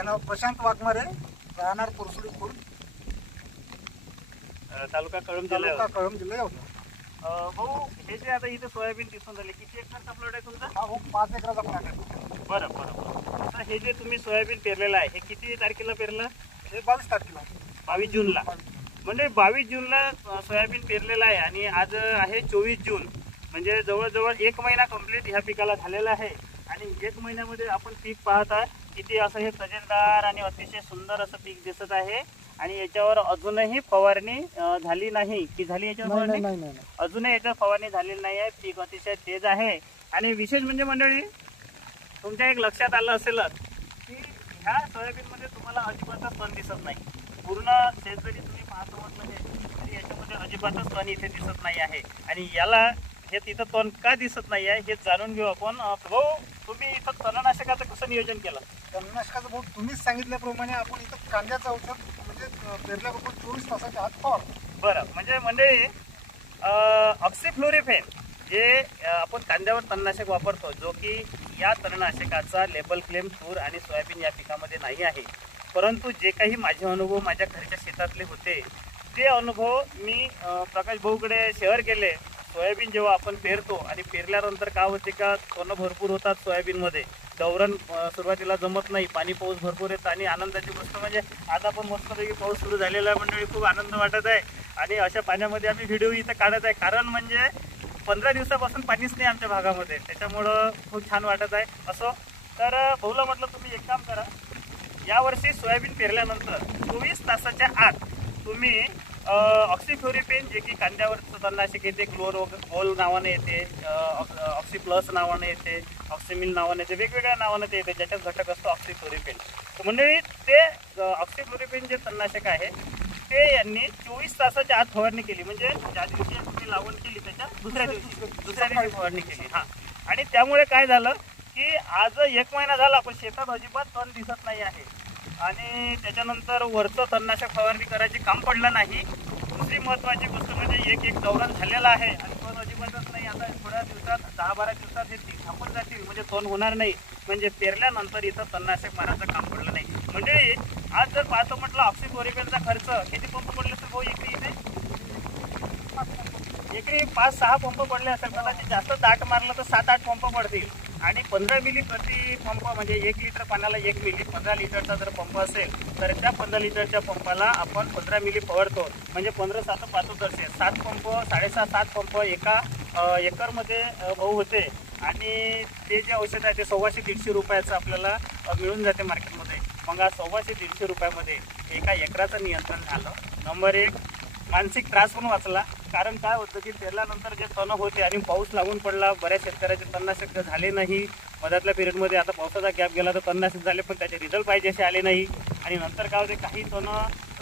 माझं नाव प्रशांत वाघमारे, राहणार पुरसुडी खुर्द, तालुका कळंब जिल्हा यवतमाळ. भाऊ, हे जे आता इथे सोयाबीन दिसून झाले, किती एकरचा प्लॉट आहे तुमचा? हा 5 एकराचा प्लॉट आहे. बरं. तर हे जे तुम्ही सोयाबीन पेरलेलं आहे, हे किती तारखेला पेरलं? हे 22 तारखेला, 22 जूनला. म्हणजे 22 जूनला सोयाबीन पेरलेलं आहे आणि आज आहे 24 जून. म्हणजे जवळजवळ 1 महिना कंप्लीट ह्या पिकाला झालेला आहे. आणि 1 महिन्यामध्ये आपण पीक पाहता किती असं हे तजेलदार आणि अतिशय सुंदर असं पीक दिसत आहे. आणि याच्यावर अजूनही फवारणी झाली नाही की झाली? याच्यावर फवारणी अजूनही याच्यावर फवारणी झालेली नाही आहे. पीक अतिशय तेज आहे. आणि विशेष म्हणजे मंडळी, तुमच्या एक लक्षात आलं असेलच की ह्या सोयाबीनमध्ये तुम्हाला अजिबातच तण दिसत नाही. पूर्ण शेतकरी तुम्ही पाहतो म्हटलं तरी याच्यामध्ये अजिबातच तण इथे दिसत नाही आहे. आणि याला हे तिथं तण का दिसत नाही आहे हे जाणून घेऊ आपण. भाऊ, तुम्ही इथं तणनाशकाचं कसं नियोजन केलं? तणनाशकाचं भाऊ तुम्हीच सांगितल्याप्रमाणे आपण इथं कांद्याचं औषध म्हणजे पेरल्याबरोबर 24 तासाच्या आत फवारतो. बरं, म्हणजे ऑक्सिफ्लोरिफेन जे आपण कांद्यावर तणनाशक वापरतो, जो की या तणनाशकाचा लेबल क्लेम तूर आणि सोयाबीन या पिकामध्ये नाही आहे. परंतु जे काही माझे अनुभव माझ्या घरच्या शेतातले होते, ते अनुभव मी प्रकाश भाऊकडे शेअर केले. सोयाबीन जेव्हा आपण पेरतो आणि पेरल्यानंतर काय होते का, तण भरपूर होतात सोयाबीनमध्ये, डवरण सुरुवातीला जमत नाही, पाणी पाऊस भरपूर येतं. आणि आनंदाची गोष्ट म्हणजे आज आपण मस्तपैकी पाऊस सुरू झालेला आहे मंडळी, खूप आनंद वाटत आहे. आणि अशा पाण्यामध्ये आम्ही व्हिडिओ इथं काढत आहे, कारण म्हणजे 15 दिवसापासून पाणीच नाही आमच्या भागामध्ये, त्याच्यामुळं खूप छान वाटत आहे. असो तर भाऊला म्हटलं तुम्ही एक काम करा, यावर्षी सोयाबीन पेरल्यानंतर 24 तासाच्या आत तुम्ही ऑक्सिफ्लोरिफेन जे की कांद्यावरचं तणनाशक येते, क्लोरोगोल नावाने येते, ऑक्सी प्लस नावाने येते, ऑक्सिमिल नावाने येते, वेगवेगळ्या नावाने ते येते, ज्याच्यात घटक असतो ऑक्सिफ्लोरिफेन. तर म्हणजे ते ऑक्सिफ्लोरिफेन जे तणनाशक आहे ते यांनी 24 तासाच्या आत फवारणी केली. म्हणजे ज्या दिवशी तुम्ही लागवड केली त्याच्या दुसऱ्या दिवशी फवारणी केली. हां, आणि त्यामुळे काय झालं की आज 1 महिना झाला पण शेतात अजिबात तण दिसत नाही आहे. आणि त्याच्यानंतर वरचं तणनाशक फवारणी करायचे काम पडलं नाही. दुसरी महत्त्वाची गोष्ट म्हणजे एक दौरान झालेला आहे आणि तण अजिबातच नाही. आता थोड्या दिवसात 10-12 दिवसात हे पीक झाकून जातील, म्हणजे तण होणार नाही. म्हणजे पेरल्यानंतर इथं तणनाशक मारायचं काम पडलं नाही. म्हणजे आज जर पाहतो म्हटलं ऑक्सिफ्लोरिफेनचा खर्च किती पंप पडले तर भाऊ एकरी इथे? एकरी 5-6 पंप पडले असेल, कदाचित जास्त दाट मारलं तर 7-8 पंप पडतील. आणि 15 मिली प्रति पंप, म्हणजे 1 लिटर पाण्याला 1 मिली, 15 लिटरचा जर पंप असेल तर त्या 15 लिटरच्या पंपाला आपण 15 मिली फवारतो. म्हणजे 15-7-5 7 पंप, 6.5-7 पंप एका एकरमध्ये भाऊ होते. आणि ते जे औषध आहे ते 125-150 रुपयाचं आपल्याला मिळून जाते मार्केटमध्ये. मग आज 125-150 रुपयामध्ये एका एकराचं नियंत्रण झालं. नंबर 1, मानसिक त्रास पण वाचला. कारण काय होतं की पेरल्यानंतर जे तण होते आणि पाऊस लागून पडला, बऱ्याच शेतकऱ्याचे तणनाशक झाले नाही. मधातल्या पिरियडमध्ये आता पावसाचा गॅप गेला तर तणनाशक झाले पण त्याचे रिझल्ट पाहिजे असे आले नाही. आणि नंतर काय होते, काही तण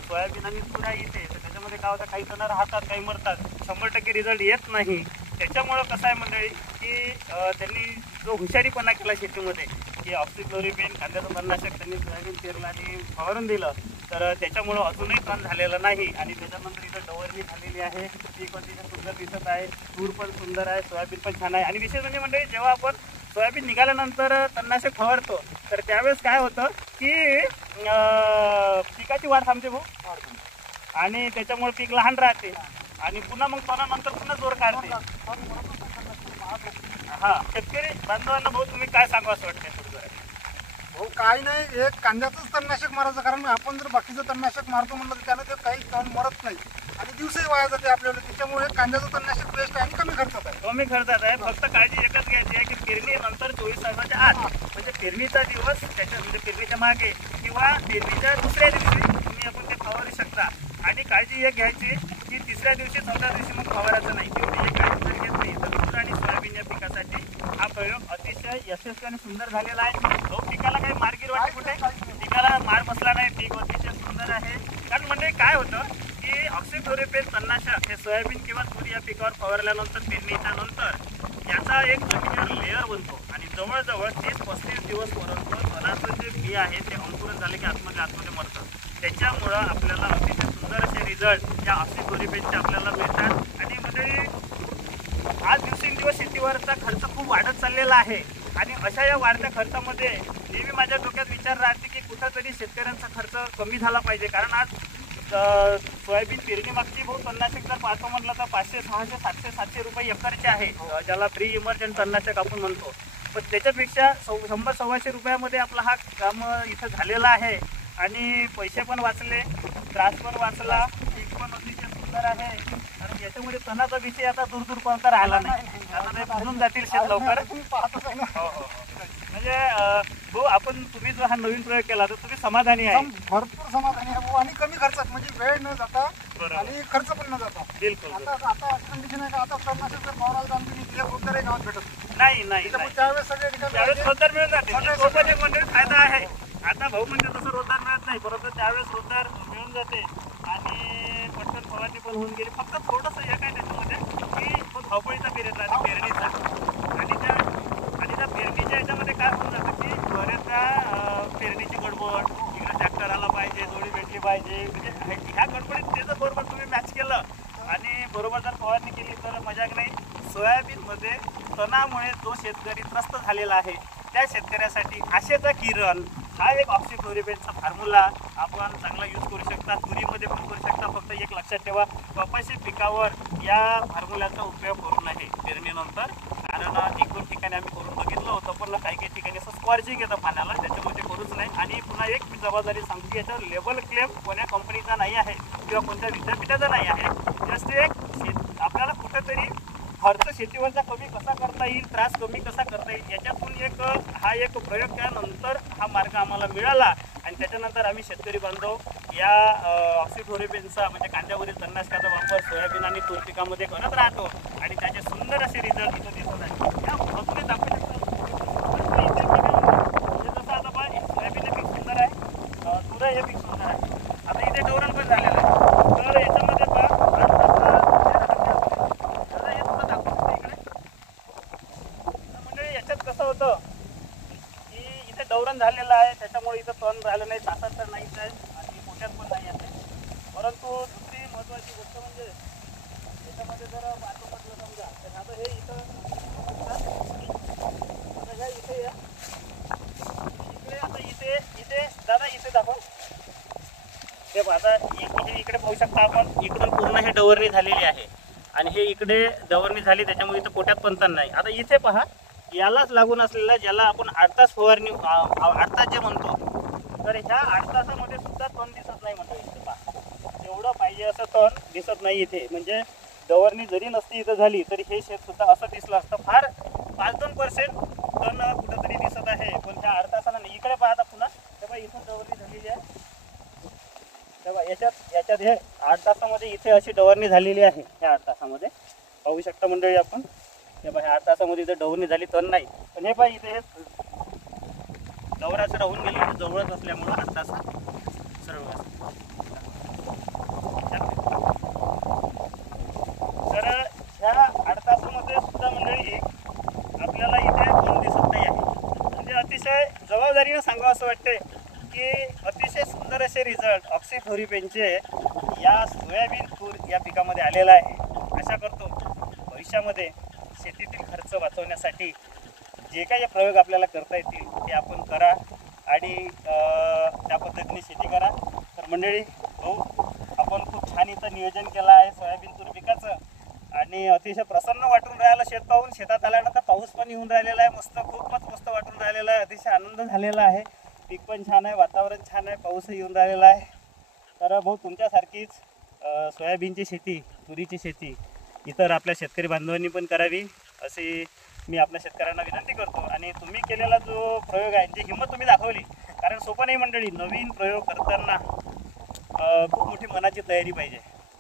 सोयाबीन आणि तुरा येते तर त्याच्यामध्ये काय होतं, काही तण राहतात, काही मरतात, 100% रिझल्ट येत नाही. त्याच्यामुळं कसं आहे मंडळी की त्यांनी जो हुशारीपणा केला शेतीमध्ये की ऑक्सिफ्लोरिफेन कांद्याचं तणनाशक त्यांनी सोयाबीन पेरलं आणि फवारून दिलं, तर त्याच्यामुळं अजूनही तण झालेलं नाही. आणि त्याच्यानंतर इथं डवरणी झालेली आहे, पीक अतिशय सुंदर दिसत आहे, तूर पण सुंदर आहे, सोयाबीन पण छान आहे. आणि विशेष म्हणजे मंडळी, जेव्हा आपण सोयाबीन निघाल्यानंतर तणनाशक फवारतो तर त्यावेळेस काय होतं की पिकाची वाढ थांबते भाऊ, आणि त्याच्यामुळे पीक लहान राहते आणि पुन्हा मग तणानंतर पुन्हा जोर काढते. हा, शेतकरी बांधवांना भाऊ तुम्ही काय सांगू असं वाटतंय? भाऊ काही नाही, एक कांद्याचंच तणनाशक मारायचं. कारण आपण जर बाकीचं तणनाशक मारतो म्हणलं तर त्यानं ते काही तण मरत नाही आणि दिवसही वाया जाते आपल्याला. त्याच्यामुळे कांद्याचं तणनाशक बेस्ट आहे आणि कमी खर्चात आहे. फक्त काळजी एकच घ्यायची आहे की पेरणीनंतर 24 तासाच्या आत, म्हणजे पेरणीचा दिवस त्याच्या म्हणजे पेरणीच्या मागे किंवा पेरणीच्या दुसऱ्या दिवशी तुम्ही आपण ते फवारू शकता. आणि काळजी एक घ्यायची की तिसऱ्या दिवशी 14 दिवशी मग फवारायचं नाही. तेवढी एक काळजी जर घेतली तर तूर आणि सोयाबीन या पिकासाठी हा प्रयोग अतिशय यशस्वी आणि सुंदर झालेला आहे. जो पिकाला काही मारगीर वाटते कुठे, पिकाला मार बसला नाही, पीक अतिशय सुंदर आहे. कारण म्हणजे काय होतं की ऑक्सिफ्लोरिफेन तणनाशक हे सोयाबीन किंवा तूर या पिकावर फवारल्यानंतर पेरणीच्या नंतर याचा एक जमिनीवर लेअर बनतो आणि जवळजवळ 30-35 दिवसपर्यंत तणाचं जे बी आहे ते अंकुरण झाले की आतमध्ये मरतं. त्याच्यामुळं आपल्याला अतिशय सुंदर असे रिझल्ट या ऑक्सिफ्लोरिफेनचे आपल्याला मिळतात. आणि म्हणजे आज दिवसेंदिवस शेतीवरचा खर्च खूप वाढत चाललेला आहे. आणि अशा या वाढत्या खर्चामध्ये नेहमी माझ्या डोक्यात विचार राहते की कुठेतरी शेतकऱ्यांचा खर्च कमी झाला पाहिजे. कारण आज सोयाबीन पेरणी मागची भाऊ तणनाशक जर पाहतो म्हटलं तर 500, 600, 700, 700 रुपये एकरचे आहे, ज्याला प्री इमर्जंट तणनाशक आपण म्हणतो. पण त्याच्यापेक्षा 100-125 रुपयामध्ये आपला हा काम इथं झालेला आहे आणि पैसे पण वाचले, त्रास पण वाचला, पीक पण अतिशय सुंदर आहे. कारण याच्यामध्ये तणाचा विषय आता दूरपर्यंत राहिला नाही. आता ते भरून जातील शेत लवकर. तुम्ही पाहतच आहे ना. हो. म्हणजे भाऊ आपण तुम्ही जो हा नवीन प्रयोग केला तर तुम्ही समाधानी आहे? भरपूर समाधानी आहे भाऊ. आणि कमी खर्चात, म्हणजे वेळ न जाता आणि खर्च पण न जाता. बिलकुल. आता अशी कंडिशन आहे का आता तणनाशक जर फवारायला जाऊन तुम्ही एक रोजगार गावात भेटत नाही. त्यावेळेस सगळे ठिकाणी त्यावेळेस रोजगार मिळून जाते, तो पण एक म्हणजे फायदा आहे. आता भाऊ म्हणजे तसं रोजगार मिळत नाही, परंतु त्यावेळेस रोजगार मिळून जाते आणि पटकन फवारणी पण होऊन गेली. फक्त थोडंसं एक आहे त्याच्यामध्ये की तो धावपळीचा पिरियड राहते पेरणीचा, आणि त्या पेरणीच्या याच्यामध्ये काय होऊन जातं की बऱ्याचदा पेरणीची गडबड, इकडे ट्रॅक्टर आला पाहिजे, जोडी भेटली पाहिजे, म्हणजे ह्या गडबडीत त्याचं बरोबर तुम्ही मॅच केलं आणि बरोबर जर फवारणी केली तर मजाक नाही. सोयाबीनमध्ये तणामुळे जो शेतकरी त्रस्त झालेला आहे त्या शेतकऱ्यासाठी आशेचा किरण हा एक ऑक्सिफ्लोरिबेनचा फॉर्म्युला आपण चांगला यूज करू शकता. तुरीमध्ये पण करू शकता. फक्त एक लक्षात ठेवा, कपाशी पिकावर या फॉर्म्युल्याचा उपयोग करू नये पेरणीनंतर. कारण एक दोन ठिकाणी आम्ही करून बघितलं होतं, पण काही ठिकाणी असं स्क्वॉर्चिंग येतं पाण्याला, त्याच्यामुळे ते करूच नाही. आणि पुन्हा एक मी जबाबदारी सांगतो की याच्यावर लेबल क्लेम कोण्या कंपनीचा नाही आहे किंवा कोणत्या विद्यापीठाचा नाही आहे. जस्ट एक आपल्याला कुठेतरी खर्च शेतीवरचा कमी कसा करता येईल, त्रास कमी कसा करता येईल, याच्यातून हा एक प्रयोग केल्यानंतर हा मार्ग आम्हाला मिळाला. आणि त्याच्यानंतर आम्ही शेतकरी बांधव या ऑक्सिफ्लोरिबेनचा म्हणजे कांद्यावरील तणनाशकाचा वापर सोयाबीन आणि तूर पिकामध्ये करत राहतो आणि त्याचे सुंदर असे रिझल्ट इथं दिसत आहेत. या भरपूर दाखवू शकतो म्हणजे जसं आता पहा, सोयाबीन हे पीक सुंदर आहे, तूर हे पीक सुंदर आहे. आता इथे डवरण पण झालेलं आहे. तर याच्यामध्ये कसं होतं की इथे डवरण झालेलं आहे, त्याच्यामुळे इथं तण राहिलं नाही, सासात तर नाहीच आहे आणि पोट्यात पण नाही आहे. परंतु दुसरी महत्त्वाची गोष्ट म्हणजे त्याच्यामध्ये जर पाहतो म्हटलं समजा तर आता हे इथं आता ह्या इथे या इकडे आता इथे दादा इथे दाखव ते आता इकडे पाहू शकता आपण, इकडून पूर्ण हे डवरणी झालेली आहे आणि हे इकडे डवरणी झाली, त्याच्यामुळे इथं पोट्यात पण तण नाही. आता इथे पहा, यालाच लागून असलेला ज्याला आपण 8 तास फवारणी 8 तास जे म्हणतो, तर ह्या 8 तासामध्ये सुद्धा तण दिसत नाही म्हणतो. इथे पहा, एवढं पाहिजे असं तण दिसत नाही इथे. म्हणजे डवरणी जरी नसती इथं झाली तरी हे शेत सुद्धा असं दिसलं असतं. फार 5-2% तण कुठंतरी दिसत आहे, पण ह्या 8 तासाला नाही. इकडे पाहता पुन्हा तेव्हा इथून डवरणी झालेली आहे, तेव्हा याच्यात हे 8 तासामध्ये इथे अशी डवरणी झालेली आहे. ह्या 8 तासामध्ये पाहू शकता मंडळी आपण, हे पहा 8 तासामध्ये इथे डवरणी झाली तण नाही. पण हे पहा इथे हे डवराचं राहून गेले जवळच असल्यामुळं 8 तासात सर्व. तर ह्या 8 तासामध्ये सुद्धा मंडळी आपल्याला इथे तण दिसत नाही आहे. म्हणजे अतिशय जबाबदारीने सांगावं असं वाटते की अतिशय सुंदर असे रिझल्ट ऑक्सिफ्लोरिबेनचे या सोयाबीन तूर या पिकामध्ये आलेला आहे. आशा करतो भविष्यामध्ये शेतीतील खर्च वाचवण्यासाठी जे काही प्रयोग आपल्याला करता येतील ते आपण करा आणि त्या पद्धतीने शेती करा. तर मंडळी भाऊ, आपण खूप छान इथं नियोजन केलं आहे सोयाबीन तूर पिकाचं आणि अतिशय प्रसन्न वाटून राहिलं शेत पाहून. शेतात आल्यानंतर पाऊस पण येऊन राहिलेला आहे, मस्त खूपच मस्त वाटून राहिलेला आहे, अतिशय आनंद झालेला आहे. पीक पण छान आहे, वातावरण छान आहे, पाऊसही येऊन राहिलेला आहे. तर भाऊ, तुमच्यासारखीच सोयाबीनची शेती, तुरीची शेती इतर आपल्या शेतकरी बांधवांनी पण करावी अशी मी आपल्या शेतकऱ्यांना विनंती करतो. आणि तुम्ही केलेला जो प्रयोग आहे, जी हिंमत तुम्ही दाखवली, कारण सोपं नाही मंडळी, नवीन प्रयोग करताना खूप मोठी मनाची तयारी पाहिजे.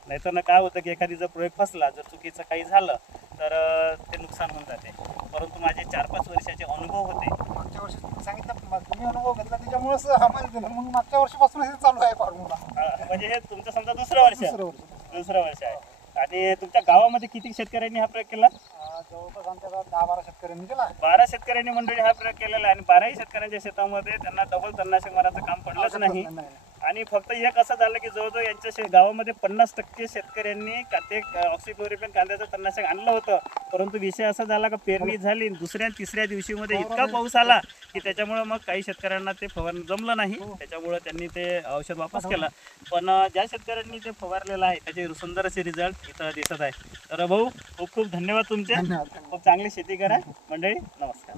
नाहीतर ना काय होतं की एखादी जर प्रयोग फसला, जर चुकीचं काही झालं तर ते नुकसान होऊन जाते. परंतु माझे 4-5 वर्षाचे अनुभव होते. मागच्या वर्षी तुम्ही सांगितलं, तुम्ही अनुभव घेतला त्याच्यामुळेच आम्हाला दिलं. मग मागच्या वर्षीपासून हे चालू आहे फॉर्म्युला. म्हणजे हे तुमचं समजा दुसरं वर्ष आहे. आणि तुमच्या गावामध्ये किती शेतकऱ्यांनी हा प्रयोग केला? जवळपास आमच्या गावात 10-12 शेतकऱ्यांनी केला. 12 शेतकऱ्यांनी मंडळी हा प्रयोग केलेला आहे आणि 12ही शेतकऱ्यांच्या शेतामध्ये त्यांना डबल तणनाशक मारायचं काम पडलंच नाही. आणि फक्त एक असं झालं की जवळजवळ यांच्या गावामध्ये 50% शेतकऱ्यांनी ते ऑक्सिक्लोरोक्विन कांद्याचं तणनाशक आणलं होतं, परंतु विषय असा झाला का पेरणी झाली दुसऱ्या तिसऱ्या दिवशी मध्ये इतका पाऊस आला की त्याच्यामुळे मग काही शेतकऱ्यांना ते फवारणं जमलं नाही, त्याच्यामुळे त्यांनी ते औषध वापस केलं. पण ज्या शेतकऱ्यांनी ते फवारलेलं आहे त्याचे सुंदर असे रिझल्ट इथं दिसत आहे. तर भाऊ खूप खूप धन्यवाद तुमचे. धन्यवाद. खूप चांगली शेती करा मंडळी. नमस्कार.